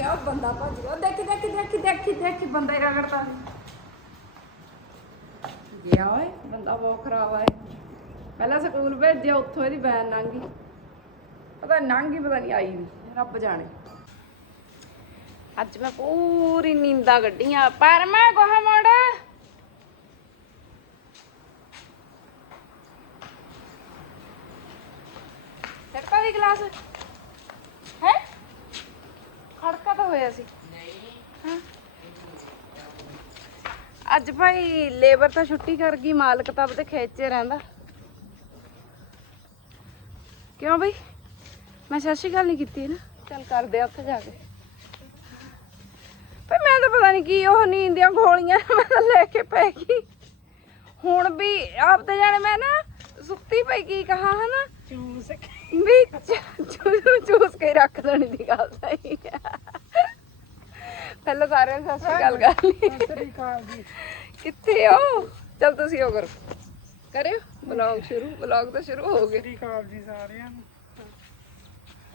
ਗਿਆ, ਉਹ ਬੰਦਾ ਭੱਜ ਗਿਆ। ਉਹ ਦੇਖੀ ਦੇਖੀ ਦੇਖੀ ਦੇਖੀ ਦੇਖੀ, ਬੰਦਾ ਹੀ ਰਗੜਦਾ ਸੀ। ਗਿਆ ਓਏ, ਬੰਦਾ ਬਹੁਤ ਖਰਾਬ ਆਏ ਪਹਿਲਾਂ ਸਕੂਲ ਭੇਜਿਆ, ਉੱਥੋਂ ਇਹਦੀ ਬੈਨ ਲੰਘੀ ਪਤਾ ਨੀ ਲੰਘੀ ਪਤਾ ਨਹੀਂ ਆਈ ਵੀ, ਰੱਬ ਜਾਣੇ। ਅੱਜ ਮੈਂ ਪੂਰੀ ਨੀਂਦਾਂ ਕੱਢੀਆਂ। ਪਰ ਮੈਂ ਕੋਹਾ ਮੋੜ ਤੜਕਾ ਦੀ ਗਲਾਸ ਹੈ ਖੜਕਾ ਤਾਂ ਹੋਇਆ ਸੀ। ਅੱਜ ਭਾਈ ਲੇਬਰ ਤਾਂ ਛੁੱਟੀ ਕਰ ਗਈ ਮਾਲਕ ਤਾਂ ਤੇ ਖੇਚੇ ਰਹਿੰਦਾ। ਕਿਉਂ ਬਈ? ਮੈਂ ਸਤਿ ਸ਼੍ਰੀ ਅਕਾਲ ਨਹੀਂ ਕੀਤੀ ਨਾ। ਚੱਲ ਕਰਦੇ ਆ ਉੱਥੇ ਜਾ ਕੇ। ਪਰ ਮੈਂ ਤਾਂ ਪਤਾ ਨਹੀਂ ਕੀ ਉਹ ਨੀਂਦ ਦੀਆਂ ਗੋਲੀਆਂ ਮੈਂ ਤਾਂ ਲੈ ਕੇ ਪੈ ਗਈ। ਹੁਣ ਵੀ ਆਪ ਤੇ ਜਾਣੇ ਮੈਂ ਨਾ ਸੁੱਤੀ ਪਈ ਕੀ ਕਹਾ ਹਨਾ? ਚੂਸ ਵੀ ਚੂਸ ਚੂਸ ਕੇ ਰੱਖ ਦੇਣੀ ਦੀ ਗੱਲ ਸਹੀ ਹੈ। ਪਹਿਲਾਂ ਸਾਰਿਆਂ ਨੂੰ ਸਤਿ ਸ਼੍ਰੀ ਅਕਾਲ ਕਰ ਲਈ। ਸ੍ਰੀ ਅਕਾਲ ਜੀ। ਕਿੱਥੇ ਹੋ? ਚਲ ਤੁਸੀਂ ਹੋ ਕਰੋ। ਕਰਿਓ। ਬਲੌਗ ਸ਼ੁਰੂ। ਬਲੌਗ ਤਾਂ ਸ਼ੁਰੂ ਹੋ ਗਏ। ਸ੍ਰੀ ਅਕਾਲ ਜੀ ਸਾਰਿਆਂ ਨੂੰ।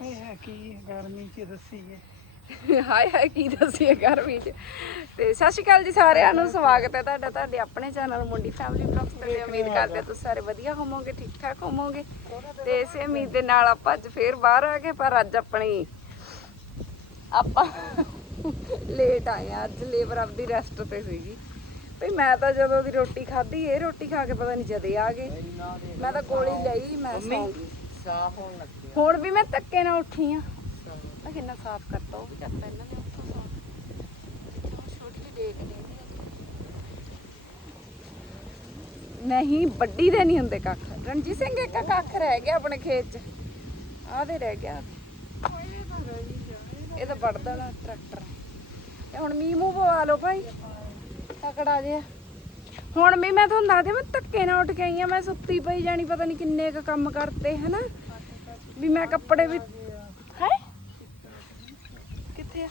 ਇਹ ਹੈ ਕੀ ਗਰਮੀ ਚ ਦੱਸੀਏ। ਹਾਏ ਹਾਏ ਕੀ ਦੱਸੀਏ ਗਰਮੀ ਚ। ਤੇ ਸਤਿ ਸ਼੍ਰੀ ਅਕਾਲ ਜੀ ਸਾਰਿਆਂ ਨੂੰ। ਸਵਾਗਤ ਹੈ ਤੁਹਾਡਾ ਤੁਹਾਡੇ ਆਪਣੇ ਚੈਨਲ ਮੁੰਡੀ ਫੈਮਿਲੀ ਬਲੌਗਸ ਤੇ। ਉਮੀਦ ਕਰਦੇ ਹਾਂ ਤੁਸੀਂ ਸਾਰੇ ਵਧੀਆ ਹੋਵੋਗੇ ਠੀਕ ਠਾਕ ਹੋਵੋਗੇ ਤੇ ਇਸੇ ਉਮੀਦ ਦੇ ਨਾਲ ਆਪਾਂ ਅੱਜ ਫੇਰ ਬਾਹਰ ਆ ਗਏ ਪਰ ਅੱਜ ਆਪਣੀ ਆਪਾਂ ਲੇਟ ਆਏ ਆ ਅੱਜ ਲੇਬਰ ਆਪਦੀ ਰੈਸਟ ਤੇ ਸੀਗੀ। ਭਈ ਮੈਂ ਤਾਂ ਜਦੋਂ ਦੀ ਰੋਟੀ ਖਾਧੀ ਇਹ ਰੋਟੀ ਖਾ ਕੇ ਪਤਾ ਨਹੀਂ ਜਦੇ ਆ ਗਏ। ਮੈਂ ਤਾਂ ਗੋਲੀ ਲਈ ਮੈਂ ਸੌਂ ਗਈ। ਸਾਹ ਹੋਣ ਲੱਗੇ ਹੁਣ ਵੀ ਮੈਂ ਧੱਕੇ ਨਾਲ ਉੱਠੀ ਆ। ਮੈਂ ਕਿੰਨਾ ਸਾਫ਼ ਕਰਤਾ ਉਹ ਵੀ ਕਰਤਾ ਇਹਨਾਂ ਨੇ ਉੱਥੋਂ ਸਾਫ਼। ਛੋਟੀ ਜਿਹੀ ਡੇਕ ਦੇ ਨਹੀਂ ਵੱਡੀ ਦੇ ਨਹੀਂ ਹੁੰਦੇ ਕੱਖ। ਰਣਜੀਤ ਸਿੰਘ ਇੱਕ ਕੱਖ ਰਹਿ ਗਿਆ ਆਪਣੇ ਖੇਤ 'ਚ। ਆਦੇ ਰਹਿ ਗਿਆ। ਇਹ ਤਾਂ ਵੱਢ ਦੇਣਾ ਟਰੈਕਟਰ। ਤੇ ਹੁਣ ਮੀਂਹ ਮੂੰਹ ਪਵਾ ਲਓ ਭਾਈ। ਤਕੜਾ ਜਿਹਾ। ਹੁਣ ਵੀ ਮੈਂ ਤੁਹਾਨੂੰ ਦੱਸਦੀ ਹਾਂ, ਮੈਂ ਧੱਕੇ ਨਾਲ ਉੱਠ ਕੇ ਆਈ ਆ ਮੈਂ ਸੁੱਤੀ ਪਈ ਜਾਣੀ ਪਤਾ ਨਹੀਂ ਕਿੰਨੇ ਕ ਕੰਮ ਕਰਤੇ ਹਨਾ? ਵੀ ਮੈਂ ਕੱਪੜੇ ਵੀ ਹੈ? ਕਿੱਥੇ ਆ?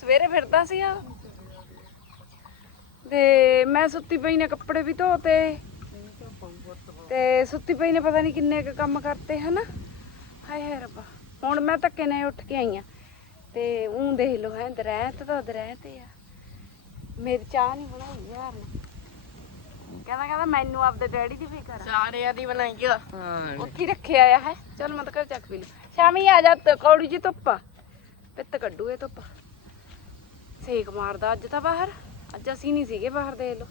ਸਵੇਰੇ ਫਿਰਦਾ ਸੀ ਆ। ਤੇ ਮੈਂ ਸੁੱਤੀ ਪਈ ਨੇ ਕੱਪੜੇ ਵੀ ਧੋਤੇ। ਤੇ ਸੁੱਤੀ ਪਈ ਨੇ ਪਤਾ ਨਹੀਂ ਕਿੰਨੇ ਕ ਕੰਮ ਕਰਤੇ ਹਨਾ? ਹਾਏ ਹਾਏ ਰੱਬਾ। ਹੁਣ ਮੈਂ ਧੱਕੇ ਨਾਲ ਉੱਠ ਕੇ ਆਈ ਆ। ਤੇ ਉਂ ਦੇਖ ਲੋ ਹੈ ਦਰੈਤ ਤਾਂ ਦਰੈਤ ਆ। ਮੇਰੀ ਚਾਹ ਨਹੀਂ ਬਣਾਈ ਯਾਰ ਨੇ। ਕਹਿੰਦਾ ਕਹਿੰਦਾ ਮੈਨੂੰ ਆਪਦੇ ਡੈਡੀ ਦੀ ਫਿਕਰ ਆ। ਸਾਰਿਆਂ ਦੀ ਬਣਾਈ ਆ। ਹਾਂ। ਉੱਥੇ ਰੱਖਿਆ ਆ ਹੈ। ਚਲ ਮੈਂ ਤਾਂ ਘਰ ਚੱਕ ਵੀ ਲੂ। ਸ਼ਾਮੀ ਆ ਜਾ ਤ- ਕੌੜੀ ਜੀ ਧੁੱਪਾ ਪਿੱਤ ਕੱਢੂ ਇਹ ਧੁੱਪ। ਸੇਕ ਮਾਰਦਾ ਅੱਜ ਤਾਂ ਬਾਹਰ। ਅੱਜ ਅਸੀਂ ਨਹੀਂ ਸੀਗੇ ਬਾਹਰ ਦੇ ਲੋ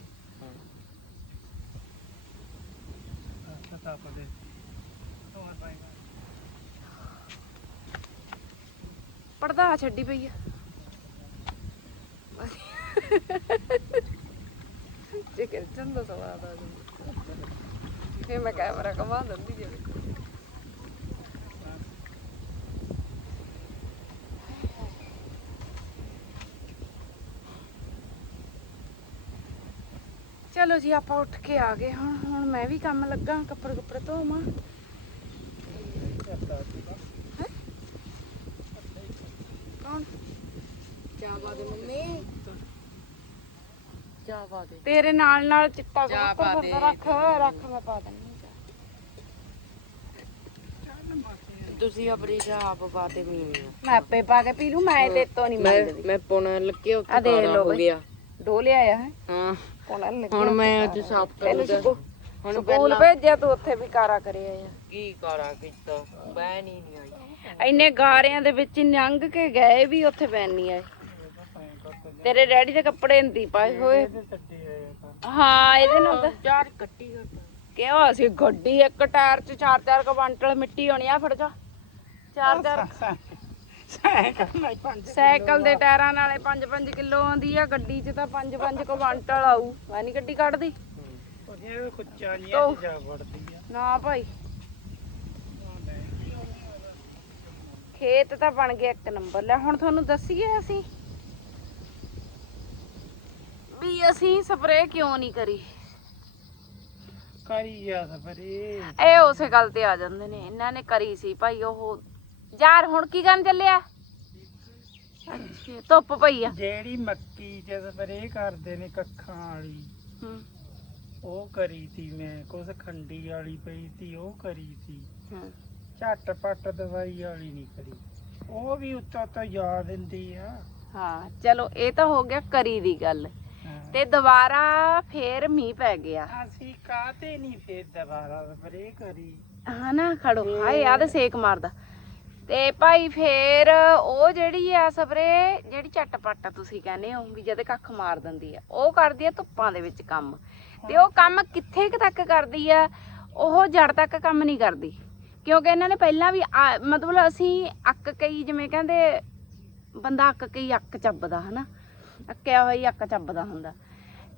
ਪੜਦਾ ਛੱਡੀ ਪਈ ਆ। ਜੇ ਕਿ ਚੰਦਾ ਸਵਾਦ ਆ ਜਾਂਦਾ ਫੇ ਮੈਂ ਕੈਮਰਾ ਕਮਾ ਦਿੰਦੀ ਜੇ ਚਲੋ ਜੀ, ਆਪਾਂ ਉੱਠ ਕੇ ਆ ਗਏ ਹੁਣ। ਹੁਣ ਮੈਂ ਵੀ ਕੰਮ ਲੱਗਾ ਕੱਪੜੇ ਕੱਪੜੇ ਧੋਵਾਂ ਕੌਣ ਚਾਹ ਪਾ ਦੇ ਮੰਮੀ ਚਾਹ ਪਾ ਦੇ। ਤੇਰੇ ਨਾਲ ਨਾਲ ਚਿੱਟਾ ਕਬੂਤਰ ਪਾ ਦੇ। ਰੱਖ ਰੱਖ ਮੈਂ ਪਾ ਦਿੰਦੀ ਚਾਹ। ਤੁਸੀਂ ਆਪਣੀ ਆਪ ਪਾ ਤੇ ਪੀਣੀ ਆ ਮੈਂ ਆਪੇ ਪਾ ਕੇ ਪੀ ਲੂ ਮੈਂ ਤੇ ਤੋਂ ਨਹੀਂ ਮੈਂ ਮੰਗਦੀ। ਮੈਂ ਪੋਣਾ ਲੱਗੇ ਆ ਉੱਥੇ ਦੇਖ ਕਾਰਾ ਲਓ ਹੋ ਬਈ। ਗਿਆ। ਡੋ ਲਿਆਇਆ ਹੈ। ਹਾਂ। ਕੋਣਾ ਲੱਗਿਆ ਹੁਣ ਮੈਂ ਅੱਜ ਸਾਫ਼ ਕਰੂੰਗਾ। ਸਕੂ- ਹੁਣ ਸਕੂਲ ਪਹਿਲਾਂ ਭੇਜਿਆ ਤੂੰ ਉੱਥੇ ਵੀ ਕਾਰਾ ਕਰਿਆ ਆ। ਕੀ ਕਰਾਂ ਕੀਤਾ? ਬੈਨ ਹੀ ਨਹੀਂ ਆਈ। ਇੰਨੇ ਗਾਰਿਆਂ ਦੇ ਵਿੱਚ ਲੰਘ ਕੇ ਗਏ ਵੀ ਉੱਥੇ ਬੈਨ ਨਹੀਂ ਆਏ। ਤੇਰੇ ਡੈਡੀ ਦੇ ਕੱਪੜੇ ਨਹੀਂ ਪਾਏ ਹੋਏ। ਹਾਂ ਇਹਦੇ ਨਾਲ ਤਾਂ ਚਾਰ ਕੱਟੀ ਕਿਉਂ ਅਸੀਂ ਗੱਡੀ ਇੱਕ ਟਾਇਰ 'ਚ ਚਾਰ ਚਾਰ ਕੁਆਂਟਲ ਮਿੱਟੀ ਹੋਣੀ ਆ ਫੜ ਜਾ। ਚਾਰ ਚਾਰ ਸਾਈਕਲ ਦੇ ਟਾਇਰਾਂ ਨਾਲੇ 5-5 ਕਿਲੋ ਆਉਂਦੀ ਆ ਗੱਡੀ 'ਚ ਤਾਂ 5-5 ਕੁਆਂਟਲ ਆਊ। ਮੈਂ ਨਹੀਂ ਗੱਡੀ ਕੱਢਦੀ। ਉਹਦੇ ਖੁੱਚਾ ਨਹੀਂ ਤੋ- ਜਾ ਵੜਦੀ ਆ। ਨਾ ਭਾਈ। ਖੇਤ ਤਾਂ ਬਣ ਗਿਆ ਇੱਕ ਨੰਬਰ। ਲੈ ਹੁਣ ਤੁਹਾਨੂੰ ਦੱਸੀਏ ਅਸੀਂ। ਵੀ ਅਸੀਂ ਸਪਰੇਅ ਕਿਉਂ ਨਹੀਂ ਕਰੀ? ਕਰੀ ਜਾ ਸਫਰੇ ਇਹ ਉਸੇ ਗੱਲ ਤੇ ਆ ਜਾਂਦੇ ਨੇ ਇਹਨਾਂ ਨੇ ਕਰੀ ਸੀ ਭਾਈ ਉਹ। ਯਾਰ ਹੁਣ ਕੀ ਕਰਨ ਚੱਲਿਆ? ਅੱਛਾ ਧੁੱਪ ਪਈ ਆ। ਜਿਹੜੀ ਮੱਕੀ ਚ ਸਪਰੇ ਕਰਦੇ ਨੇ ਕੱਖਾਂ ਵਾਲੀ ਉਹ ਕਰੀ ਤੀ ਮੈਂ ਕੁਛ ਖੰਡੀ ਵਾਲੀ ਪਈ ਤੀ ਉਹ ਕਰੀ ਤੀ ਹੂੰ। ਝੱਟ ਪੱਟ ਦਵਾਈ ਵਾਲੀ ਨਹੀਂ ਕਰੀ। ਉਹ ਵੀ ਉੱਤੋਂ ਤੋਂ ਯਾਦ ਦਿੰਦੀ ਆ। ਹਾਂ ਚਲੋ ਇਹ ਤਾਂ ਹੋ ਗਿਆ ਕਰੀ ਦੀ ਗੱਲ। ਤੇ ਦੁਬਾਰਾ ਫੇਰ ਮੀਂਹ ਪੈ ਗਿਆ। ਅਸੀਂ ਕਾਤੇ ਨਹੀਂ ਫੇਰ ਦੁਬਾਰਾ ਸਪਰੇ ਕਰੀ। ਹਨਾ ਖੜੋ ਹਾਏ ਆ ਤੇ ਸੇਕ ਮਾਰਦਾ। ਤੇ ਭਾਈ ਫੇਰ ਉਹ ਜਿਹੜੀ ਆ ਸਪਰੇ ਜਿਹੜੀ ਝਟਪਟ ਤੁਸੀਂ ਕਹਿੰਦੇ ਹੋ ਵੀ ਜਦੇ ਕੱਖ ਮਾਰ ਦਿੰਦੀ ਆ ਉਹ ਕਰਦੀ ਆ ਧੁੱਪਾਂ ਦੇ ਵਿੱਚ ਕੰਮ। ਤੇ ਉਹ ਕੰਮ ਕਿੱਥੇ ਕੁ ਤੱਕ ਕਰਦੀ ਆ ਉਹ ਜੜ ਤੱਕ ਕੰਮ ਨਹੀਂ ਕਰਦੀ। ਕਿਉਂਕਿ ਇਹਨਾਂ ਨੇ ਪਹਿਲਾਂ ਵੀ ਮਤਲਬ ਅਸੀਂ ਅੱਕ ਕਈ ਜਿਵੇਂ ਕਹਿੰਦੇ ਬੰਦਾ ਅੱਕ ਕਈ ਅੱਕ ਚੱਬਦਾ ਹਨਾ। ਅੱਕਿਆ ਹੋਇਆ ਹੀ ਅੱਕ ਚੱਬਦਾ ਹੁੰਦਾ।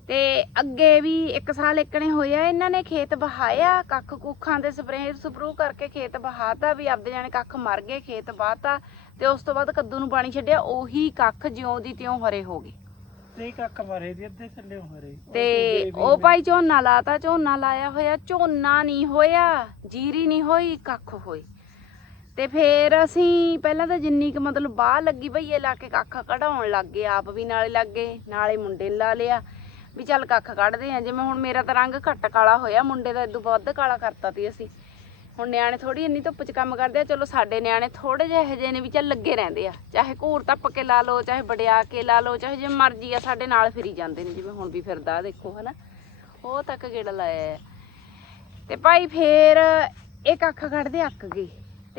ਤੇ ਅੱਗੇ ਵੀ ਇੱਕ ਸਾਲ ਇੱਕਣੇ ਹੋਇਆ ਇਹਨਾਂ ਨੇ ਖੇਤ ਬਹਾਇਆ ਕੱਖ ਕੁੱਖਾਂ ਦੇ ਸਪਰੇਅ ਸਪਰੂ ਕਰਕੇ ਖੇਤ ਬਹਾਤਾ ਵੀ ਆਪਦੇ ਜਾਣੇ ਕੱਖ ਮਰ ਗਏ ਖੇਤ ਬਾਤਾ ਤੇ ਉਸ ਤੋਂ ਬਾਅਦ ਕੱਦੂ ਨੂੰ ਪਾਣੀ ਛੱਡਿਆ ਉਹੀ ਕੱਖ ਜਿਉਂ ਦੀ ਤਿਉਂ ਹਰੇ ਹੋ ਗਏ। ਤੇ ਕੱਕ ਮਰੇ ਦੀ ਅੱਧੇ ਥੱਲੇ ਮਰੇ। ਤੇ ਉਹ ਭਾਈ ਝੋਨਾ ਲਾਤਾ ਝੋਨਾ ਲਾਇਆ ਹੋਇਆ ਝੋਨਾ ਨਹੀਂ ਹੋਇਆ ਜੀਰੀ ਨਹੀਂ ਹੋਈ ਕੱਖ ਹੋਈ। ਤੇ ਫੇਰ ਅਸੀਂ ਪਹਿਲਾਂ ਤਾਂ ਜਿੰਨੀ ਕੁ ਮਤਲਬ ਬਾਹ ਲੱਗੀ ਭਈਏ ਲਾ ਕੇ ਕੱਖ ਕਢਾਉਣ ਲੱਗ ਗਏ, ਆਪ ਵੀ ਨਾਲੇ ਲੱਗ ਗਏ, ਨਾਲੇ ਮੁੰਡੇ ਨੂੰ ਲਾ ਲਿਆ। ਵੀ ਚੱਲ ਕੱਖ ਕੱਢਦੇ ਆ ਜਿਵੇਂ ਹੁਣ ਮੇਰਾ ਤਾਂ ਰੰਗ ਘੱਟ ਕਾਲਾ ਹੋਇਆ, ਮੁੰਡੇ ਦਾ ਇਦੋਂ ਵੱਧ ਕਾਲਾ ਕਰਤਾ ਤੀ ਅਸੀਂ। ਹੁਣ ਨਿਆਣੇ ਥੋੜੀ ਇੰਨੀ ਧੁੱਪ 'ਚ ਕੰਮ ਕਰਦੇ ਆ, ਚਲੋ ਸਾਡੇ ਨਿਆਣੇ ਥੋੜੇ ਜਿਹੇ ਇਹੋ ਜਿਹੇ ਨੇ ਵੀ ਚੱਲ ਲੱਗੇ ਰਹਿੰਦੇ ਆ। ਚਾਹੇ ਘੂਰ ਧੱਪ ਕੇ ਲਾ ਲਓ, ਚਾਹੇ ਵੜਿਆ ਕੇ ਲਾ ਲਓ, ਚਾਹੇ ਜਿਵੇਂ ਮਰਜ਼ੀ ਆ, ਸਾਡੇ ਨਾਲ ਫਿਰੀ ਜਾਂਦੇ ਨੇ, ਜਿਵੇਂ ਹੁਣ ਵੀ ਫਿਰਦਾ, ਆਹ ਦੇਖੋ ਹਨਾ। ਉਹ ਤੱਕ ਗੇੜਾ ਲਾਇਆ ਹੈ ਤੇ ਭਾਈ ਫੇਰ ਇਹ ਕੱਖ ਕੱਢਦੇ ਅੱਕ ਗਏ।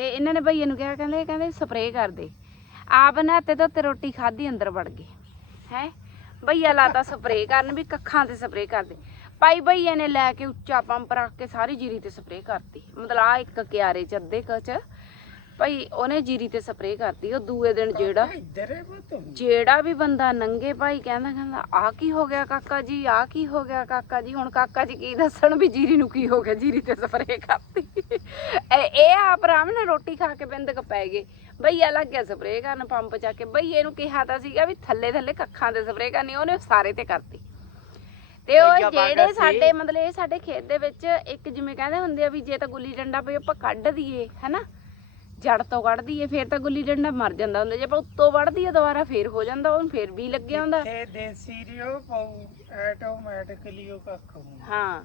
ਤੇ ਇਹਨਾਂ ਨੇ ਭਈਏ ਨੂੰ ਕਿਹਾ ਕਹਿੰਦੇ ਕਹਿੰਦੇ ਸਪਰੇਅ ਕਰ ਦੇ। ਆਪ ਨਹਾਤੇ ਤੋਂ ਤੇ ਰੋਟੀ ਖਾਧੀ ਅੰਦਰ ਵੜ ਗਏ। ਹੈ? ਭਈਆ ਲਾਤਾ ਸਪਰੇਅ ਕਰਨ ਵੀ ਕੱਖਾਂ ਤੇ ਸਪਰੇਅ ਕਰਦੇ ਭਾਈ ਭਈਏ ਨੇ ਲੈ ਕੇ ਉੱਚਾ ਪੰਪ ਰੱਖ ਕੇ ਸਾਰੀ ਜੀਰੀ ਤੇ ਸਪਰੇਅ ਕਰਤੀ। ਮਤਲਬ ਆ ਇੱਕ ਕਿਆਰੇ ਚ ਅੱਧੇ ਕੁ ਚ। ਭਾਈ ਉਹਨੇ ਜੀਰੀ ਤੇ ਸਪਰੇਅ ਕਰਤੀ ਉਹ ਦੂਏ ਦਿਨ ਜਿਹੜਾ ਜਿਹੜਾ ਵੀ ਬੰਦਾ ਨੰਗੇ ਭਾਈ ਕਹਿੰਦਾ ਕਹਿੰਦਾ ਆ ਕੀ ਹੋ ਗਿਆ ਕਾਕਾ ਜੀ ਆ ਕੀ ਹੋ ਗਿਆ ਕਾਕਾ ਜੀ? ਹੁਣ ਕਾਕਾ ਜੀ ਕੀ ਦੱਸਣ ਵੀ ਜੀਰੀ ਨੂੰ ਕੀ ਹੋ ਗਿਆ? ਜੀਰੀ ਤੇ ਸਪਰੇਅ ਕਰਤੀ। ਇਹ ਇਹ ਆਪ ਆਰਾਮ ਨਾਲ ਰੋਟੀ ਖਾ ਕੇ ਬਿੰਦਕ ਪੈ ਗਏ। ਭਈਆ ਲੱਗ ਗਿਆ ਸਪਰੇਅ ਕਰਨ ਪੰਪ ਚਾ ਕੇ। ਭਈਏ ਨੂੰ ਕਿਹਾ ਤਾਂ ਸੀਗਾ ਵੀ ਥੱਲੇ ਥੱਲੇ ਕੱਖਾਂ ਦੇ ਸਪਰੇਅ ਕਰਨੀ ਉਹਨੇ ਸਾਰੇ ਤੇ ਕਰਤੀ। ਤੇ ਉਹ ਜਿਹੜੇ ਸਾਡੇ ਮਤਲਬ ਇਹ ਸਾਡੇ ਖੇਤ ਦੇ ਵਿੱਚ ਇੱਕ ਜਿਵੇਂ ਕਹਿੰਦੇ ਹੁੰਦੇ ਆ ਵੀ ਜੇ ਤਾਂ ਗੁੱਲੀ ਡੰਡਾ ਪਈ ਆਪਾਂ ਕੱਢ ਦਈਏ ਹੈਨਾ? ਜੜ ਤੋਂ ਕੱਢ ਦਈਏ ਫੇਰ ਤਾਂ ਗੁੱਲੀ ਡੰਡਾ ਮਰ ਜਾਂਦਾ ਹੁੰਦਾ। ਜੇ ਆਪਾਂ ਉੱਤੋਂ ਵੱਢ ਦਈਏ ਦੁਬਾਰਾ ਫੇਰ ਹੋ ਜਾਂਦਾ ਉਹਨੂੰ ਫੇਰ ਵੀ ਲੱਗਿਆ ਹੁੰਦਾ। ਤੇ ਦੇਸੀ ਰਿਓ ਪਾਉ ਆਟੋਮੈਟਿਕਲੀ ਉਹ ਕੱਖ ਹੁੰਦਾ ਹਾਂ।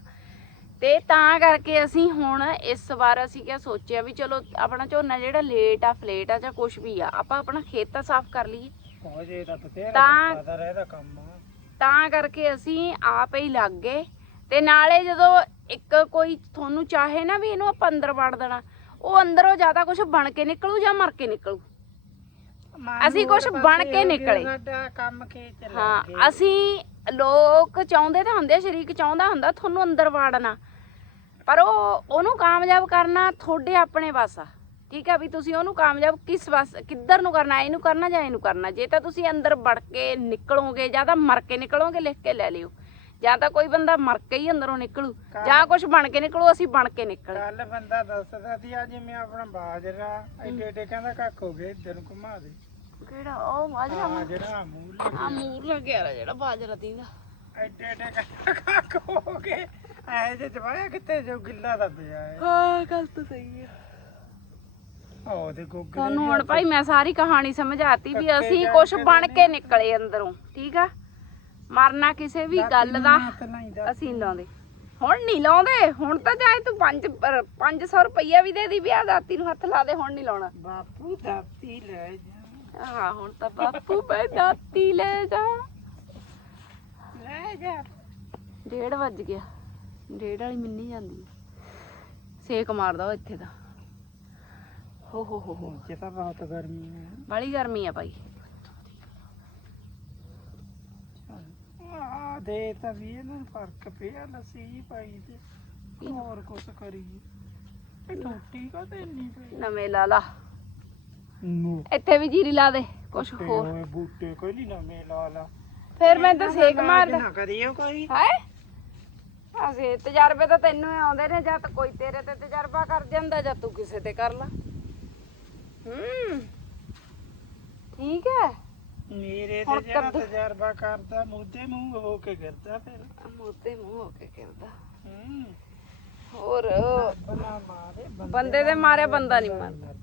ਤੇ ਤਾਂ ਕਰਕੇ ਅਸੀਂ ਹੁਣ ਇਸ ਵਾਰ ਅਸੀਂ ਕਿਆ ਸੋਚਿਆ ਵੀ ਚਲੋ ਆਪਣਾ ਝੋਨਾ ਜਿਹੜਾ ਲੇਟ ਆ ਫਲੇਟ ਆ ਜਾਂ ਕੁਝ ਵੀ ਆ ਆਪਾਂ ਆਪਣਾ ਖੇਤ ਤਾਂ ਸਾਫ਼ ਕਰ ਲਈਏ। ਜੇ ਤਾਂ ਕੰਮ ਕਰਕੇ ਅਸੀਂ ਆਪ ਹੀ ਲੱਗ ਗਏ। ਤੇ ਨਾਲੇ ਜਦੋਂ ਇੱਕ ਕੋਈ ਤੁਹਾਨੂੰ ਚਾਹੇ ਨਾ ਵੀ ਇਹਨੂੰ ਆਪਾਂ ਅੰਦਰ ਵੜ ਦੇਣਾ ਉਹ ਅੰਦਰੋਂ ਜ਼ਿਆਦਾ ਕੁਝ ਬਣ ਕੇ ਨਿਕਲੂ ਜਾਂ ਮਰ ਕੇ ਨਿਕਲੂ? ਅਸੀਂ ਕੁਛ ਉਹਦੇ ਬਣ ਕੇ ਨਿਕਲੇ। ਸਾਡਾ ਕੰਮ ਖੇਤ ਚ ਲੱਗ ਹਾਂ। ਅਸੀਂ ਲੋਕ ਚਾਹੁੰਦੇ ਤਾਂ ਹੁੰਦੇ ਸ਼ਰੀਕ ਚਾਹੁੰਦਾ ਹੁੰਦਾ ਤੁਹਾਨੂੰ ਅੰਦਰ ਵਾੜਨਾ। ਪਰ ਉਹ ਉਹਨੂੰ ਕਾਮਯਾਬ ਕਰਨਾ ਤੁਹਾਡੇ ਆਪਣੇ ਵੱਸ। ਆ ਠੀਕ ਆ ਵੀ ਤੁਸੀਂ ਉਹਨੂੰ ਕਾਮਯਾਬ ਕਿਸ ਵੱਸ ਕਿੱਧਰ ਨੂੰ ਕਰਨਾ ਇਹਨੂੰ ਕਰਨਾ ਜਾਂ ਇਹਨੂੰ ਕਰਨਾ? ਜੇ ਤਾਂ ਤੁਸੀਂ ਅੰਦਰ ਵੜ ਕੇ ਨਿਕਲੋਗੇ ਜਾਂ ਤਾਂ ਮਰ ਕੇ ਨਿਕਲੋਗੇ ਲਿਖ ਕੇ ਲੈ ਲਿਓ। ਜਾਂ ਤਾਂ ਕੋਈ ਬੰਦਾ ਮਰ ਕੇ ਹੀ ਅੰਦਰੋਂ ਨਿਕਲੂ ਜਾਂ ਕੁਝ ਬਣ ਕੇ ਨਿਕਲੂ ਅਸੀਂ ਬਣ ਕੇ ਨਿਕਲ। ਕੱਲ ਬੰਦਾ ਦੱਸਦਾ ਸੀ ਆ ਜਿਵੇਂ ਆਪਣਾ ਬਾਜਰਾ ਐਡੇ ਐਡੇ ਕਹਿੰਦਾ ਕੱਖ ਹੋ ਗਏ ਇੱਧਰ ਨੂੰ ਘੁਮਾ ਦੇ। ਕਿਹੜਾ? ਉਹ ਬਾਜਰਾ ਆ ਜਿਹੜਾ ਮੂਲ ਆ ਮੂਰ ਲੱਗਿਆ ਜਿਹੜਾ ਬਾਜਰਾ ਤੀਂਦਾ। ਐਡੇ ਐਡੇ ਕਹਿੰਦਾ ਕੱਖ ਹੋ ਗਏ ਐ ਜੇ ਜਵਾਇਆ ਕਿੱਥੇ ਜੋ ਗਿੱਲਾ ਦਾ ਪਿਆ ਹੈ। ਹਾਂ ਗੱਲ ਤਾਂ ਸਹੀ ਹੈ। ਉਹ ਦੇ ਗੋਗਲੇ ਤੁਹਾਨੂੰ ਹੁਣ ਭਾਈ ਮੈਂ ਸਾਰੀ ਕਹਾਣੀ ਸਮਝਾਤੀ ਵੀ ਕੱਕੇ ਅਸੀਂ ਜਾ ਕੁਝ ਕੇ ਬਣ ਕੇ ਨਿਕਲੇ ਅੰਦਰੋਂ ਠੀਕ ਆ? ਮਰਨਾ ਕਿਸੇ ਵੀ ਗੱਲ ਦਾ ਅਸੀਂ ਨੀ ਲਾਉਂਦੇ। ਹੁਣ ਨਹੀਂ ਲਾਉਂਦੇ ਹੁਣ ਤਾਂ ਚਾਹੇ ਤੂੰ 5 500 ਰੁਪਈਆ ਵੀ ਦੇ ਦੀ ਵਿਆਹ ਦਾਤੀ ਨੂੰ ਹੱਥ ਲਾ ਦੇ ਹੁਣ ਨਹੀਂ ਲਾਉਣਾ। ਬਾਪੂ ਦਾਤੀ ਲੈ ਜਾ। ਹਾਂ ਹੁਣ ਤਾਂ ਬਾਪੂ ਮੈਂ ਦਾਤੀ ਲੈ ਜਾ। ਲੈ ਜਾ। ਡੇਢ ਵੱਜ ਗਿਆ। ਡੇਢ ਵਾਲੀ ਮਿੰਨੀ ਜਾਂਦੀ। ਸੇਕ ਮਾਰਦਾ ਉਹ ਇੱਥੇ ਦਾ। ਹੋ ਹੋ ਹੋ ਹੋ। ਜੇ ਤਾਂ ਬਹੁਤ ਗਰਮੀ ਹੈ ਬੜੀ ਗਰਮੀ ਆ ਭਾਈ ਆ ਦੇ ਤਾਂ ਵੀ ਇਹਨਾਂ ਨੂੰ ਫ਼ਰਕ ਪਿਆ ਲੱਸੀ ਪਾਈ ਤੇ। ਹੋਰ ਕੁਛ ਕਰੀ ਇਹ ਟੋਟੀ ਕਾ ਤੇ ਇੰਨੀ ਪਈ? ਨਵੇਂ ਲਾ ਲਾ। ਨੋ। ਇੱਥੇ ਵੀ ਜੀਰੀ ਲਾ ਦੇ ਕੁਛ ਹੋਰ। ਬੂਟੇ ਕੋਈ ਨਹੀਂ ਨਵੇਂ ਲਾ ਲਾ। ਫਿਰ ਮੈਂ ਤਾਂ ਸੇਕ ਮਾਰਦਾ। ਨਾ ਕਰੀਓ ਕੋਈ। ਹਾਏ ਅਸੀਂ ਤਜਰਬੇ ਤਾਂ ਤੈਨੂੰ ਹੀ ਆਉਂਦੇ ਨੇ ਜਾਂ ਤਾਂ ਕੋਈ ਤੇਰੇ ਤੇ ਤਜਰਬਾ ਕਰ ਜਾਂਦਾ ਜਾਂ ਤੂੰ ਕਿਸੇ ਤੇ ਕਰ ਲਾ। ਹੂੰ ਠੀਕ ਹੈ? ਮੇਰੇ ਹੁਣ ਤੇ ਜਿਹੜਾ ਕੱਦੂ- ਤਜਰਬਾ ਕਰਦਾ ਮੁੱਦੇ ਮੂੰਹ ਹੋ ਕੇ ਕਰਦਾ ਫਿਰ। ਮੋਤੇ ਮੂੰਹ ਹੋ ਕੇ ਕਰਦਾ ਹੂੰ। ਹੋਰ ਬਣਾ ਮਾਰੇ ਬੰਦੇ ਦੇ ਮਾਰੇ ਬੰਦਾ ਨਹੀਂ ਮਰਦਾ।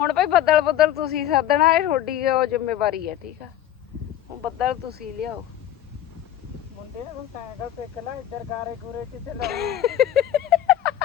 ਹੁਣ ਭਾਈ ਬੱਦਲ ਬੱਦਲ ਤੁਸੀਂ ਸੱਦਣਾ ਇਹ ਤੁਹਾਡੀ ਉਹ ਜ਼ਿੰਮੇਵਾਰੀ ਹੈ ਠੀਕ ਆ? ਹੁਣ ਬੱਦਲ ਤੁਸੀਂ ਲਿਆਓ। ਮੁੰਡੇ ਨੂੰ ਸਾਈਕਲ ਤੇ ਕਲਾ ਇੱਧਰ ਗਾਰੇ ਗੂਰੇ ਚ ਚਲਾਓ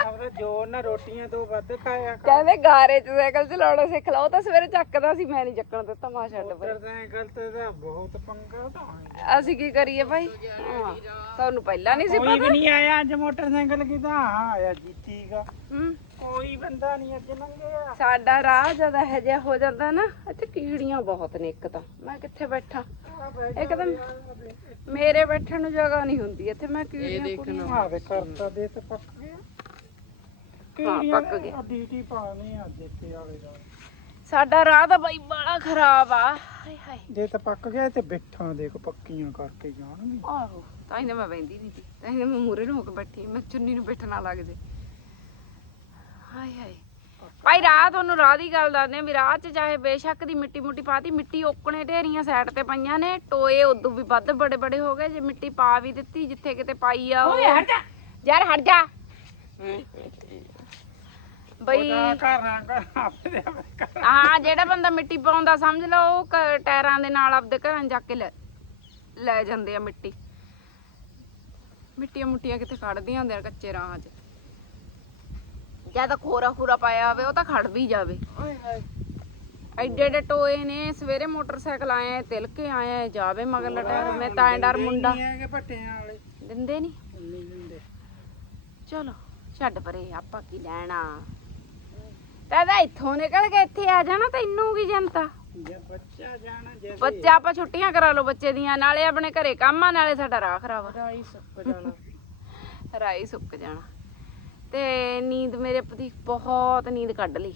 ਆਪਦਾ ਜੋਰ ਨਾਲ ਰੋਟੀਆਂ ਤੋਂ ਵੱਧ ਖਾਇਆ ਕਰ ਕਹਿੰਦੇ ਗਾਰੇ 'ਚ ਸਾਈਕਲ ਚਲਾਉਣਾ ਸਿੱਖ ਲਾ ਉਹ ਤਾਂ ਸਵੇਰੇ ਚੱਕਦਾ ਸੀ ਮੈਂ ਨਹੀਂ ਚੱਕਣ ਦਿੱਤਾ ਮਾ ਛੱਡ ਪਰੇ ਮੋਟਰਸਾਈਕਲ ਤੇ ਤਾਂ ਬਹੁਤ ਪੰਗਾ ਤਾਂ ਅਸੀਂ ਕੀ ਕਰੀਏ ਭਾਈ? ਹਾਂ, ਤੁਹਾਨੂੰ ਪਹਿਲਾਂ ਨਹੀਂ ਸੀ ਕੋਈ ਵੀ ਨਹੀਂ ਆਇਆ ਅੱਜ ਮੋਟਰਸਾਈਕਲ ਕਿਦਾ ਆਇਆ ਜੀਤੀਗਾ ਹੂੰ। ਕੋਈ ਬੰਦਾ ਨਹੀਂ ਅੱਜ ਲੰਘਿਆ। ਸਾਡਾ ਰਾਹ ਜਦ ਇਹੋ ਜਿਹਾ ਹੋ ਜਾਂਦਾ ਨਾ ਇੱਥੇ ਕੀੜੀਆਂ ਬਹੁਤ ਨੇ ਇੱਕ ਤਾਂ। ਮੈਂ ਕਿੱਥੇ ਬੈਠਾਂ? ਇੱਕਦਮ ਮੇਰੇ ਬੈਠਣ ਨੂੰ ਜਗ੍ਹਾ ਨਹੀਂ ਹੁੰਦੀ ਇੱਥੇ ਮੈਂ ਕੀੜੀਆਂ ਕੁੜੀਆਂ ਆਵੇ ਕਰਤਾ ਦੇ ਤੇ ਪੱਕ ਗਿਆ। ਹਾਂ, ਪੱਕ ਗਿਆ। ਡੀਟੀ ਪਾਣੇ ਅੱਜ ਇੱਥੇ ਵਾਲੇ ਦਾ। ਸਾਡਾ ਰਾਹ ਤਾਂ ਬਾਈ ਬੜਾ ਖਰਾਬ ਆ। ਹਾਏ ਹਾਏ। ਜੇ ਤਾਂ ਪੱਕ ਗਿਆ ਤੇ ਬਿੱਠਾਂ ਦੇਖ ਪੱਕੀਆਂ ਕਰਕੇ ਜਾਣਗੇ। ਆਹੋ ਤਾਂ ਹੀ ਤਾਂ ਮੈਂ ਬੈੰਦੀ ਨਹੀਂ ਸੀ। ਤਾਂ ਹੀ ਤਾਂ ਮੈਂ ਮੂਰੇ ਨੂੰ ਹੋ ਕੇ ਬੈਠੀ ਮੈਂ ਚੁੰਨੀ ਨੂੰ ਬੈਠਣਾ ਲੱਗ ਜੇ। ਹਾਏ ਹਾਏ। ਭਾਈ ਰਾਹ ਤੁਹਾਨੂੰ ਰਾਹ ਦੀ ਗੱਲ ਦੱਸਦੇ ਆ ਵੀ ਰਾਹ 'ਚ ਚਾਹੇ ਬੇਸ਼ੱਕ ਦੀ ਮਿੱਟੀ ਮੁੱਟੀ ਪਾਤੀ ਮਿੱਟੀ ਓਕਣੇ ਢੇਰੀਆਂ ਸਾਈਡ ਤੇ ਪਈਆਂ ਨੇ। ਟੋਏ ਉਦੋਂ ਵੀ ਵੱਧ ਬੜੇ ਬੜੇ ਹੋ ਗਏ। ਜੇ ਮਿੱਟੀ ਪਾ ਵੀ ਦਿੱਤੀ ਜਿੱਥੇ ਕਿਤੇ ਪਾਈ ਆ ਉਹ। ਯਾਰ ਹਟ ਜਾ। ਬਈ ਘਰ ਨਾ ਕਰ ਆਪਦੇ ਆਪਦੇ ਘਰ ਹਾਂ ਜਿਹੜਾ ਬੰਦਾ ਮਿੱਟੀ ਪਾਉਂਦਾ ਸਮਝ ਲਓ ਉਹ ਕ- ਟਾਇਰਾਂ ਦੇ ਨਾਲ ਆਪਦੇ ਘਰਾਂ 'ਚ ਜਾ ਕੇ ਲੈ ਲੈ ਜਾਂਦੇ ਆ ਮਿੱਟੀ। ਮਿੱਟੀਆਂ ਮੁੱਟੀਆਂ ਕਿਤੇ ਖੜਦੀਆਂ ਹੁੰਦੀਆਂ ਕੱਚੇ ਰਾਹਾਂ 'ਚ। ਜਾਂ ਤਾਂ ਖੋਰਾ ਖੂਰਾ ਪਾਇਆ ਹੋਵੇ ਉਹ ਤਾਂ ਖੜ ਵੀ ਜਾਵੇ। ਓਏ ਹਾਏ। ਐਡੇ ਐਡੇ ਟੋਏ ਨੇ ਸਵੇਰੇ ਮੋਟਰਸਾਈਕਲ ਆਏ ਤਿਲ ਕੇ ਆਏ ਜਾਵੇ ਮਗਰ ਟਾਇਰ ਮੈਂ ਤਾਂ ਐਂ ਡਰ ਮੁੰਡਾ। ਨਹੀਂ ਹੈਗੇ ਭੱਟਿਆਂ ਵਾਲੇ। ਦਿੰਦੇ ਨਹੀਂ ਨਹੀਂ ਦਿੰਦੇ। ਚਲੋ ਛੱਡ ਪਰੇ ਆਪਾਂ ਕੀ ਲੈਣਾ? ਤਾਂ ਇੱਥੋਂ ਨਿਕਲ ਕੇ ਇੱਥੇ ਆ ਜਾਣਾ ਤੈਨੂੰ ਕੀ ਜਨਤਾ? ਜੇ ਬੱਚਾ ਜਾਣਾ ਜੇ ਬੱਚੇ ਆਪਾਂ ਛੁੱਟੀਆਂ ਕਰਾ ਲਓ ਬੱਚੇ ਦੀਆਂ ਨਾਲੇ ਆਪਣੇ ਘਰੇ ਕੰਮ ਆ ਨਾਲੇ ਸਾਡਾ ਰਾਹ ਖਰਾਬ ਆ। ਰਾਈ ਸੁੱਕ ਜਾਣਾ। ਰਾਈ ਸੁੱਕ ਜਾਣਾ। ਤੇ ਨੀਂਦ ਮੇਰੇ ਪਤੀ ਬਹੁਤ ਨੀਂਦ ਕੱਢ ਲਈ।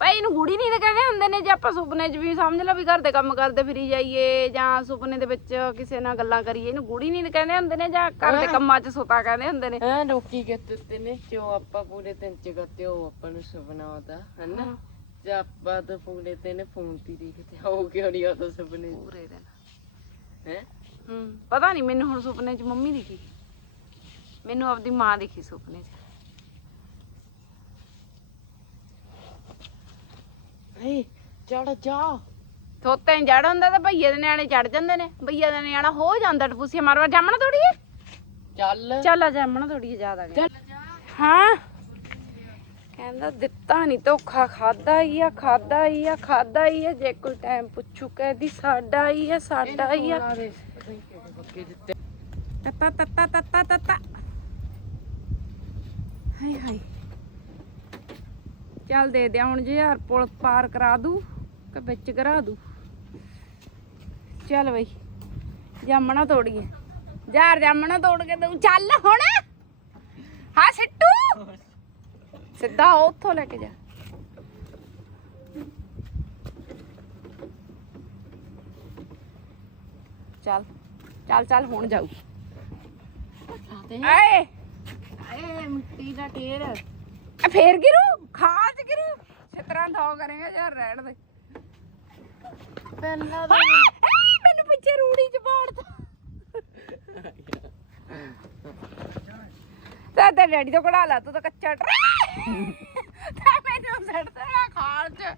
ਭਾਈ ਇਹਨੂੰ ਗੂੜੀ ਨੀਂਦ ਕਹਿੰਦੇ ਹੁੰਦੇ ਨੇ ਜੇ ਆਪਾਂ ਸੁਪਨੇ 'ਚ ਵੀ ਸਮਝ ਲਓ ਵੀ ਘਰ ਦੇ ਕੰਮ ਕਰਦੇ ਫਿਰੀ ਜਾਈਏ ਜਾਂ ਸੁਪਨੇ ਦੇ ਵਿੱਚ ਕਿਸੇ ਨਾਲ ਗੱਲਾਂ ਕਰੀਏ ਇਹਨੂੰ ਗੂੜੀ ਨੀਂਦ ਕਹਿੰਦੇ ਹੁੰਦੇ ਨੇ ਜਾਂ ਘਰ ਦੇ ਕੰਮਾਂ 'ਚ ਸੁਤਾ ਕਹਿੰਦੇ ਹੁੰਦੇ ਨੇ। ਹਾਂ ਲੋਕੀ ਕਹਿੰਦੇ ਨੇ ਜੋ ਆਪਾਂ ਪੂਰੇ ਦਿਨ ਚ ਕਰਦੇ ਹੋ ਆਪਾਂ ਨੂੰ ਸੁਪਨਾ ਆਉਂਦਾ ਹਨਾ? ਜੇ ਆਪਾਂ ਤਾਂ ਪੂਰੇ ਦਿਨ ਫੋਨ ਤੇ ਦੇਖਦੇ ਹੋ ਕਿਉਂ ਨਹੀਂ ਆਉਂਦਾ ਸੁਪਨੇ ਪੂਰੇ ਦਿਨ। ਹੈ? ਹੂੰ ਪਤਾ ਨਹੀਂ ਮੈਨੂੰ ਹੁਣ ਸੁਪਨੇ 'ਚ ਮੰਮੀ ਦਿਖੀ। ਮੈਨੂੰ ਆਪਦੀ ਮਾਂ ਦਿਖੀ ਸੁਪਨੇ 'ਚ। ਚੜ ਜਾ। ਥੋਤੇ ਜੜ ਹੁੰਦਾ ਤਾਂ ਭਈਏ ਦੇ ਨਿਆਣੇ ਚੜ ਜਾਂਦੇ ਨੇ। ਭਈਆ ਦਾ ਨਿਆਣਾ ਹੋ ਜਾਂਦਾ ਟਪੂਸੀਆਂ ਮਾਰਵਾ। ਜਾਮਣਾ ਥੋੜੀ ਚੱਲ। ਚੱਲ ਆ ਜਾਮਣਾ ਥੋੜੀ ਜ਼ਿਆਦਾ ਹਾਂ। ਕਹਿੰਦਾ ਦਿੱਤਾ ਨਹੀਂ ਧੋਖਾ ਖਾਦਾ ਹੀ ਆ ਖਾਦਾ ਹੀ ਆ ਖਾਦਾ ਹੀ ਆ। ਜੇ ਕੋਈ ਟਾਈਮ ਪੁੱਛੂ ਕਹਿੰਦੀ ਸਾਡਾ ਹੀ ਆ ਸਾਡਾ ਹੀ ਆ। ਤੱਤਾ ਤੱਤਾ ਤੱਤਾ ਤੱਤਾ। ਹਾਏ ਹਾਏ। ਚੱਲ ਦੇ ਦਿਆ ਹੁਣ ਜੇ ਯਾਰ ਪੁਲ ਪਾਰ ਕਰਾ ਦੂ ਕਿ ਵਿੱਚ ਕਰਾ ਦੂ। ਚੱਲ ਬਈ ਜਾਮਣਾ ਤੋੜੀਏ। ਯਾਰ ਜਾਮਣਾ ਤੋੜ ਕੇ ਦਊ ਚੱਲ ਹੁਣ। ਹਾਂ ਸਿੱਟੂ। ਸਿੱਧਾ ਉੱਥੋਂ ਲੈ ਕੇ ਜਾ। ਚੱਲ ਚੱਲ ਚੱਲ ਹੁਣ ਜਾਊ। ਆਏ। ਏ ਮਿੱਟੀ ਦਾ ਢੇਰ। ਆ ਫੇਰ ਗਿਰੂ? ਖਾਜ ਗਿਰੂ? ਛਤਰਾਂ ਦਾ ਕਰੇਗਾ ਯਾਰ ਰਹਿਣ ਦੇ। ਪਹਿਲਾਂ ਆ, ਮੈਨੂੰ ਪਿੱਛੇ ਰੂੜੀ ਚ ਪਾੜਦਾ ਤਾਂ। ਤੇ ਡੈਡੀ ਤੋਂ ਕਢਾ ਲਾ ਤੂੰ ਤਾਂ ਕੱਚਾ ਟਰ ਤਾਂ ਮੈਨੂੰ ਸੜ ਦੇਣਾ ਖਾਲ ਚ।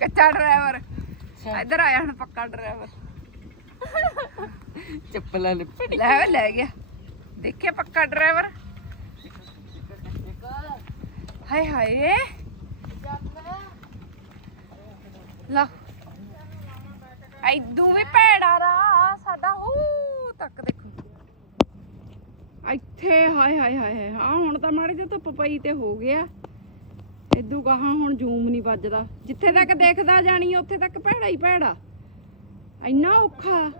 ਕੱਚਾ ਡਰਾਈਵਰ। ਇੱਧਰ ਆਇਆ ਹੁਣ ਪੱਕਾ ਡਰਾਈਵਰ। ਚੱਪਲਾਂ ਲਿਪਟ ਲੈ ਲੈ ਗਿਆ। ਦੇਖੇ ਪੱਕਾ ਡਰਾਈਵਰ? ਹਾਏ ਹਾਏ। ਲਾ। ਐਦੂ ਵੀ ਭੈੜਾ ਰਾ ਸਾਡਾ, ਹੂ, ਤੱਕ ਦੇਖੋ। ਇੱਥੇ, ਹਾਏ ਹਾਏ ਹਾਏ ਹਾਂ, ਹੁਣ ਤਾਂ ਮਾੜੀ ਜਿਹੀ ਧੁੱਪ ਪਈ ਤੇ ਹੋ ਗਿਆ। ਇਦੂ ਕਹਾ ਹੁਣ ਜੂਮ ਨਹੀਂ ਵੱਜਦਾ। ਜਿੱਥੇ ਤੱਕ ਦੇਖਦਾ ਜਾਣੀ ਉੱਥੇ ਤੱਕ ਭੈੜਾ ਹੀ ਭੈੜਾ। ਇੰਨਾ ਔਖਾ।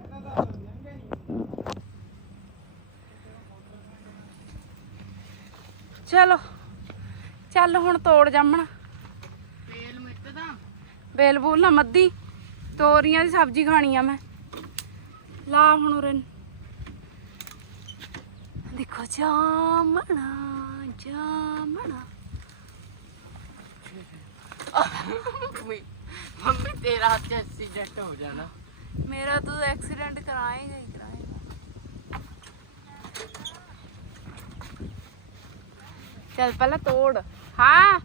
ਚਲੋ। ਚੱਲ ਹੁਣ ਤੋੜ ਜਾਮਣਾ। ਤੇਲ ਮਿੱਟਦਾ ਬੇਲ ਬੂਲ ਨਾ ਮੱਦੀ। ਤੋਰੀਆਂ ਦੀ ਸਬਜ਼ੀ ਖਾਣੀ ਆ ਮੈਂ। ਲਾ ਹੁਣ ਉਰੇ। ਦੇਖੋ ਜਾਮਣਾ ਜਾਮਣਾ। ਮੰਮੀ ਮੰਮੀ ਤੇਰਾ ਹੱਥ ਐਕਸੀਡੈਂਟ ਹੋ ਜਾਣਾ। ਮੇਰਾ ਤੂੰ ਐਕਸੀਡੈਂਟ ਕਰਾਏਗਾ ਹੀ ਕਰਾਏਗਾ ਚੱਲ ਪਹਿਲਾਂ ਤੋੜ। ਹਾਂ।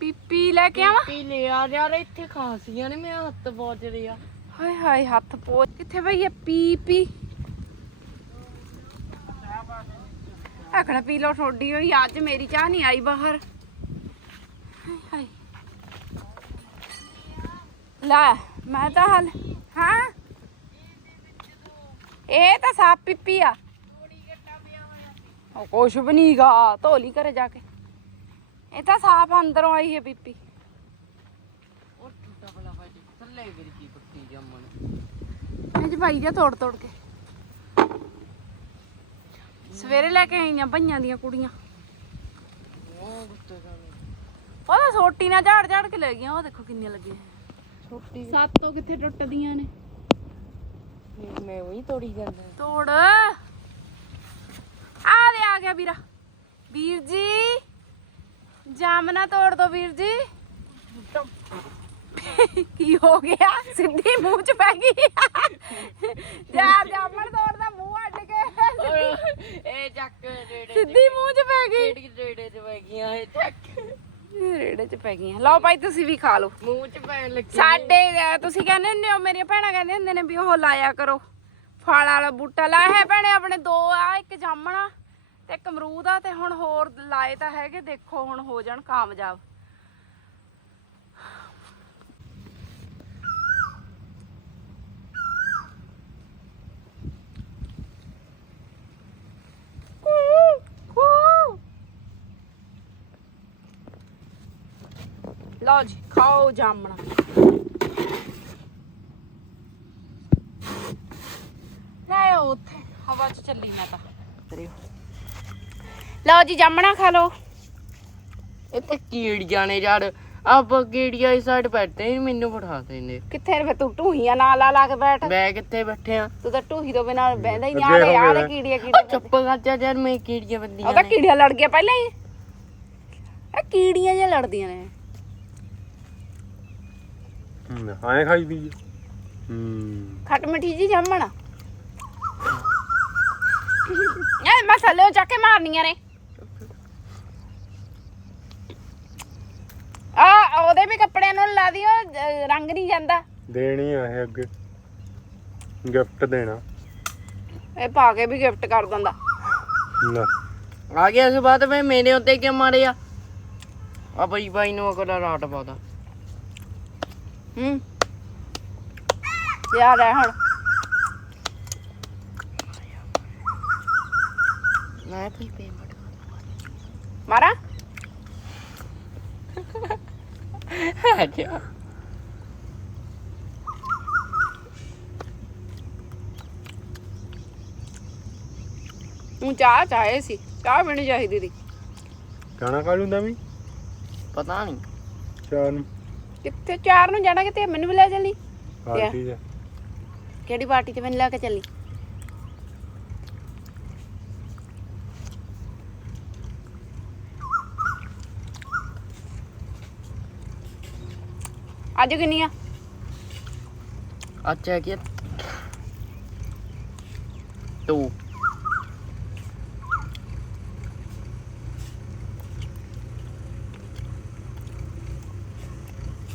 ਪੀਪੀ ਲੈ ਕੇ ਆਵਾਂ? ਪੀ ਲਿਆ ਯਾਰ ਇੱਥੇ ਖਾਸੀਆਂ ਨੇ ਮੇਰੇ ਹੱਥ ਪਹੁੰਚ ਰਿਹਾ ਹਾਏ ਹਾਏ ਹੱਥ ਪੋਚ। ਕਿੱਥੇ ਭਈ ਇਹ ਪੀ ਪੀ ਆਖਣਾ ਪੀ ਲਓ ਠੋਡੀ ਹੋਈ। ਅੱਜ ਮੇਰੀ ਚਾਹ ਨਹੀਂ ਆਈ ਬਾਹਰ। ਹਾਏ ਲੈ ਮੈਂ ਤਾਂ ਹਲ ਹਾਂ। ਇਹ ਤਾਂ ਸਾਪ ਪਿੱਪੀ ਆ। ਉਹ ਕੁਛ ਵੀ ਨਹੀਂਗਾ ਧੋਲੀ ਘਰੇ ਜਾ ਕੇ। ਇਹ ਤਾਂ ਸਾਪ ਅੰਦਰੋਂ ਆਈ ਹੈ ਉਹ ਟੁੱਟਾ ਥੱਲੇ ਜੰਮਣ ਚ ਪਾਈ ਜਾ ਤੋੜ ਤੋੜ ਕੇ। ਸਵੇਰੇ ਲੈ ਕੇ ਆਈਆਂ ਭਈਆਂ ਦੀਆਂ ਕੁੜੀਆਂ। ਉਹ ਉਹਦਾ ਸੋਟੀ ਨਾਲ ਝਾੜ ਝਾੜ ਕੇ ਲੈ ਗਈਆਂ ਉਹ ਦੇਖੋ ਕਿੰਨੀਆਂ ਲੱਗੀਆਂ। ਛੋਟੀ ਸੱਤੋਂ ਕਿੱਥੇ ਟੁੱਟਦੀਆਂ ਨੇ? ਮੈਂ ਉਹੀ ਤੋੜੀ ਜਾਂਦਾ। ਤੋੜ। ਗਿਆ ਵੀਰਾ? ਵੀਰ ਜੀ? ਜਾਮਨਾ ਤੋੜ ਦੋ ਵੀਰ ਜੀ। ਕੀ ਹੋ ਗਿਆ? ਸਿੱਧੀ ਮੂੰਹ ਚ ਪੈ ਗਈ। ਯਾਰ ਜਾਮਨ ਤੋੜਦਾ ਮੂੰਹ ਅੱਡ ਕੇ। ਇਹ ਚੱਕ ਡੇੜੇ ਸਿੱਧੀ ਮੂੰਹ ਚ ਪੈ ਗਈ। ਕਿਹੜੀ ਡੇੜੇ ਚ ਪੈ ਗਈਆਂ ਇਹ ਚੱਕ। ਰੇੜੇ ਚ ਪੈ ਗਈਆਂ। ਲਓ ਭਾਈ ਤੁਸੀਂ ਵੀ ਖਾ ਲਓ। ਮੂੰਹ ਚ ਪੈਣ ਲੱਗੀ। ਸਾਡੇ ਤੁਸੀਂ ਕਹਿੰਦੇ ਹੁੰਦੇ ਹੋ ਮੇਰੀਆਂ ਭੈਣਾਂ ਕਹਿੰਦੇ ਹੁੰਦੇ ਨੇ ਵੀ ਉਹ ਲਾਇਆ ਕਰੋ। ਫਲ ਵਾਲਾ ਬੂਟਾ। ਲਾਇਆ ਹੈ ਭੈਣੇ ਆਪਣੇ ਦੋ ਆ ਇੱਕ ਜਾਮਣਾ। ਤੇ ਇੱਕ ਅਮਰੂਦ ਆ ਤੇ ਹੁਣ ਹੋਰ ਲਾਏ ਤਾਂ ਹੈਗੇ, ਦੇਖੋ ਹੁਣ ਹੋ ਜਾਣ ਕਾਮਯਾਬ। ਲਓ ਜੀ, ਖਾਓ ਜਾਮਣਾ। ਲੈ ਉੱਥੇ, ਹਵਾ 'ਚ ਚੱਲੀ ਮੈਂ ਤਾਂ। ਲਓ ਜੀ ਜਾਮਣਾ ਖਾ ਲਓ। ਇੱਥੇ ਕੀੜੀਆਂ ਨੇ ਯਾਰ। ਆਪਾਂ ਕੀੜੀਆਂ ਇਸ ਸਾਈਡ ਬੈਠੇ ਨੀ, ਮੈਨੂੰ ਬਿਠਾ ਦੇਨੇ ਕਿੱਥੇ ਰੇ ਤੂੰ? ਢੂਹੀਆਂ ਨਾਲ ਲਾ ਲਾ ਕੇ ਬੈਠ। ਮੈਂ ਕਿੱਥੇ ਬੈਠੇ ਆ? ਤੂੰ ਤਾਂ ਢੂਹੀ ਤੋਂ ਬਿਨਾਂ ਬਹਿੰਦਾ ਹੀ ਨਹੀਂ ਆਲੇ ਆਲੇ ਕੀੜੀਆਂ ਕੀੜੀਆਂ ਚੁੱਪ ਕਰ ਜਾ ਯਾਰ ਮੈਂ ਕੀੜੀਆਂ ਬੰਦੀਆਂ ਉਹ ਤਾਂ ਕੀੜੀਆਂ ਲੜ ਗਿਆ ਪਹਿਲਾਂ ਹੀ। ਇਹ ਕੀੜੀਆਂ ਜਿਹਾ ਲੜਦੀਆਂ ਨੇ। ਹਾਂ ਖਾਈ ਦੀ ਹੂੰ। ਖੱਟ ਮਿੱਠੀ ਜੀ ਜਾਮਣ। ਇਹ ਮਸਾਲੇ ਚੱਕ ਕੇ ਮਾਰਨੀਆਂ ਨੇ। ਆ ਉਹਦੇ ਵੀ ਕੱਪੜਿਆਂ ਨੂੰ ਲਾ ਦਿਓ ਅਹ ਰੰਗ ਨਹੀਂ ਜਾਂਦਾ। ਦੇਣੀ ਆ ਇਹ ਅੱਗੇ। ਗਿਫਟ ਦੇਣਾ। ਇਹ ਪਾ ਕੇ ਵੀ ਗਿਫਟ ਕਰ ਦਿੰਦਾ। ਲੈ। ਆ ਗਿਆ ਇਸ ਬਾਤ ਮੈਂ ਮੇਰੇ ਉੱਤੇ ਕਿਉਂ ਮਾਰਿਆ? ਆ ਬਈ ਬਾਈ ਨੂੰ ਅਗਲਾ ਰਾਟ ਪਾਦਾ ਹੂੰ। ਯਾਰ ਹੈ ਹੁਣ। ਮੈਂ ਕੋਈ ਪੇਮੈਂਟ ਮਾਰਾ ਅੱਛਾ ਤੂੰ ਚਾਹ ਚਾਹੇ ਸੀ ਚਾਹ ਪੀਣੀ ਚਾਹੀਦੀ ਸੀ। ਗਾਣਾ ਕਾ ਲੂੰਦਾ ਵੀ? ਪਤਾ ਨਹੀਂ। ਚਾਰ ਨੂੰ। ਕਿੱਥੇ ਚਾਰ ਨੂੰ ਜਾਣਾ ਕਿਤੇ ਮੈਨੂੰ ਵੀ ਲੈ ਚੱਲੀ। ਪਾਰਟੀ ਦਾ ਕਿਹੜੀ ਪਾਰਟੀ ਤੇ ਮੈਨੂੰ ਲੈ ਕੇ ਚੱਲੀ? ਅੱਜ ਕਿੰਨੀ ਆ? ਅੱਛਾ ਕੀ ਤੂੰ